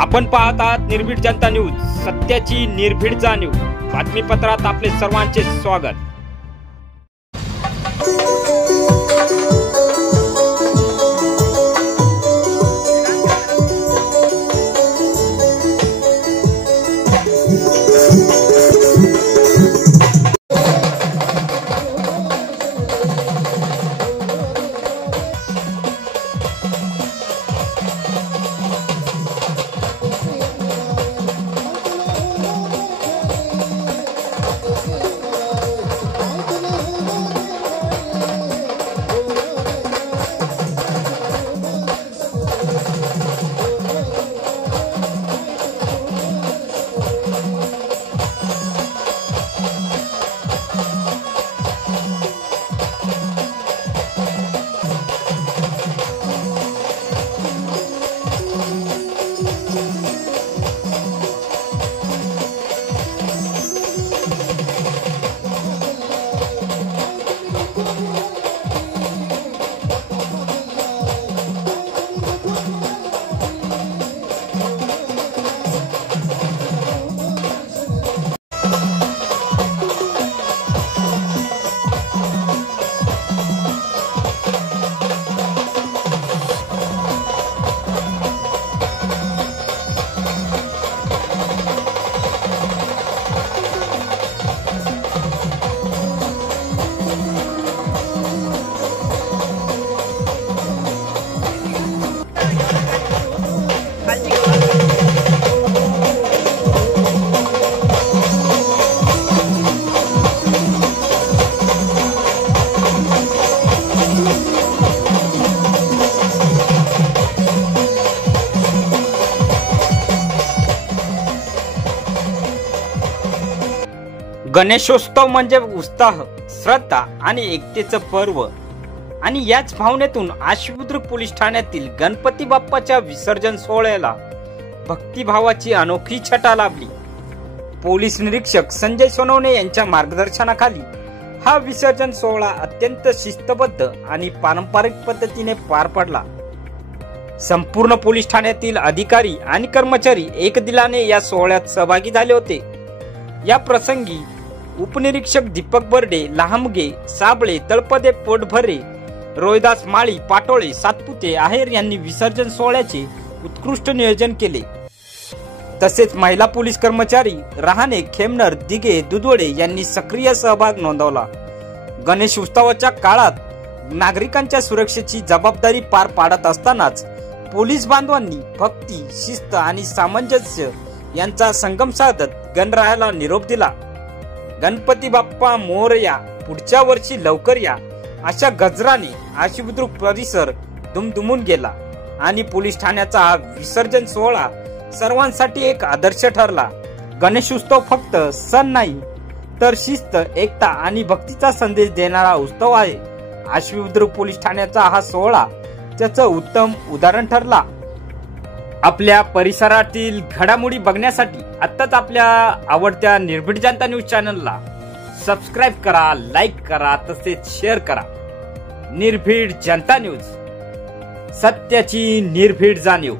आपण पाहत आहात निर्भीड जनता न्यूज, सत्याची निर्भीड जाणीव. बातमीपत्रात आपले सर्वांचे स्वागत. गणेशोत्सव म्हणजे उत्साह, श्रद्धा आणि एकतेचं पर्व. आणि याच भावनेतून आशिबुद्रुक पोलीस ठाण्यातील गणपती बाप्पाच्या विसर्जन सोहळ्याला भक्तिभावाची अनोखी छटा लाभली. पोलीस निरीक्षक संजय सोनवणे यांच्या मार्गदर्शनाखाली हा विसर्जन सोहळा अत्यंत शिस्तबद्ध आणि पारंपरिक पद्धतीने पार पडला. संपूर्ण पोलीस ठाण्यातील अधिकारी आणि कर्मचारी एकदिलाने या सोहळ्यात सहभागी झाले होते. या प्रसंगी उपनिरीक्षक दीपक बर्डे, लहामगे, साबळे, तळपदे, पोटभरे, रोहिदास माळी, पाटोळे, सातपुते, आहेर यांनी विसर्जन सोहळ्याचे उत्कृष्ट नियोजन केले. तसेच महिला पोलीस कर्मचारी रहाणे, खेमनर, दिगे, दुधवडे यांनी सक्रिय सहभाग नोंदवला. गणेश उत्सवाच्या काळात नागरिकांच्या सुरक्षेची जबाबदारी पार पाडत असतानाच पोलीस बांधवांनी भक्ती, शिस्त आणि सामंजस्य यांचा संगम साधत गणरायाला निरोप दिला. गणपती बाप्पा मोरया, पुढच्या वर्षी लवकर या अशा गजराने आशिबुद्रुक परिसर दुमदुमून गेला. आणि पोलीस ठाण्याचा हा विसर्जन सोहळा सर्वांसाठी एक आदर्श ठरला. गणेशोत्सव फक्त सण नाही, तर शिस्त, एकता आणि भक्तीचा संदेश देणारा उत्सव आहे. आशिबुद्रुक पोलीस ठाण्याचा हा सोहळा त्याचं उत्तम उदाहरण ठरला. आपल्या परिसरातील घडामोडी बघण्यासाठी आत्ताच आपल्या आवडत्या निर्भीड जनता न्यूज चॅनलला सबस्क्राईब करा, लाईक करा, तसेच शेअर करा. निर्भीड जनता न्यूज, सत्याची निर्भीड जाणीव.